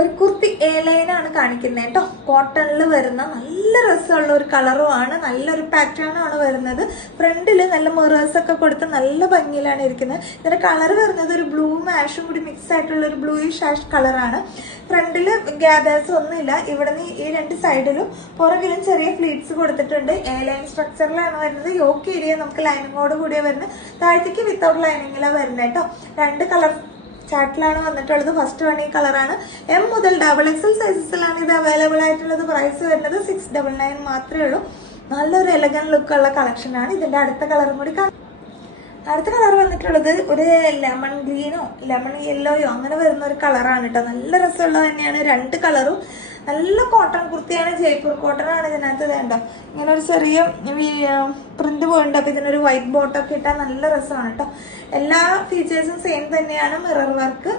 ഒരു കുർത്തി എ ലൈനാണ് കാണിക്കുന്നത് കേട്ടോ. കോട്ടണിൽ വരുന്ന നല്ല രസമുള്ള ഒരു കളറുമാണ്, നല്ലൊരു പാറ്റേൺ ആണ് വരുന്നത്. ഫ്രണ്ടിൽ നല്ല മിറേഴ്സ് ഒക്കെ കൊടുത്ത് നല്ല ഭംഗിയിലാണ് ഇരിക്കുന്നത്. ഇതിന്റെ കളർ വരുന്നത് ഒരു ബ്ലൂവും ആഷും കൂടി മിക്സ് ആയിട്ടുള്ള ഒരു ബ്ലൂയിഷ് ആഷ് കളറാണ്. ഫ്രണ്ടിൽ ഗ്യാദേഴ്സ് ഒന്നുമില്ല. ഇവിടെ നിന്ന് ഈ രണ്ട് സൈഡിലും പുറകിലും ചെറിയ ഫ്ലീറ്റ്സ് കൊടുത്തിട്ടുണ്ട്. എ ലൈൻ സ്ട്രക്ചറിലാണ് വരുന്നത്. യോക്ക് ഏരിയ നമുക്ക് ലൈനിങ്ങോട് കൂടിയ വരുന്നത്. താഴത്തേക്ക് വിത്തൗട്ട് ലൈനിങ്ങിലാണ് വരുന്നത് കേട്ടോ. രണ്ട് കളർ ചാർട്ടിലാണ് വന്നിട്ടുള്ളത്. ഫസ്റ്റ് വൺ ഈ കളറാണ്. എം മുതൽ XXL സൈസസിലാണ് ഇത് അവൈലബിൾ ആയിട്ടുള്ളത്. പ്രൈസ് വരുന്നത് 699 മാത്രമേ ഉള്ളൂ. നല്ലൊരു എലഗന്റ് ലുക്കുള്ള കളക്ഷനാണ്. ഇതിന്റെ അടുത്ത കളറും കൂടി കാണാം. അടുത്ത കളർ വന്നിട്ടുള്ളത് ഒരു ലെമൺ ഗ്രീനോ ലെമൺ യെല്ലോയോ അങ്ങനെ വരുന്ന ഒരു കളറാണ് കേട്ടോ. നല്ല രസമുള്ളത് തന്നെയാണ്. രണ്ട് കളറും നല്ല കോട്ടൺ കുർത്തിയാണ്. ജയ്പൂർ കോട്ടൺ ആണ് ഇതിനകത്ത്. വേണ്ടോ ഇങ്ങനെ ഒരു ചെറിയ പ്രിന്റ് പോയിട്ടുണ്ട്. അപ്പൊ ഇതിനൊരു വൈറ്റ് ബോട്ടൊക്കെ ഇട്ടാൽ നല്ല രസമാണ് കേട്ടോ. എല്ലാ ഫീച്ചേഴ്സും സെയിം തന്നെയാണ്. Mirror work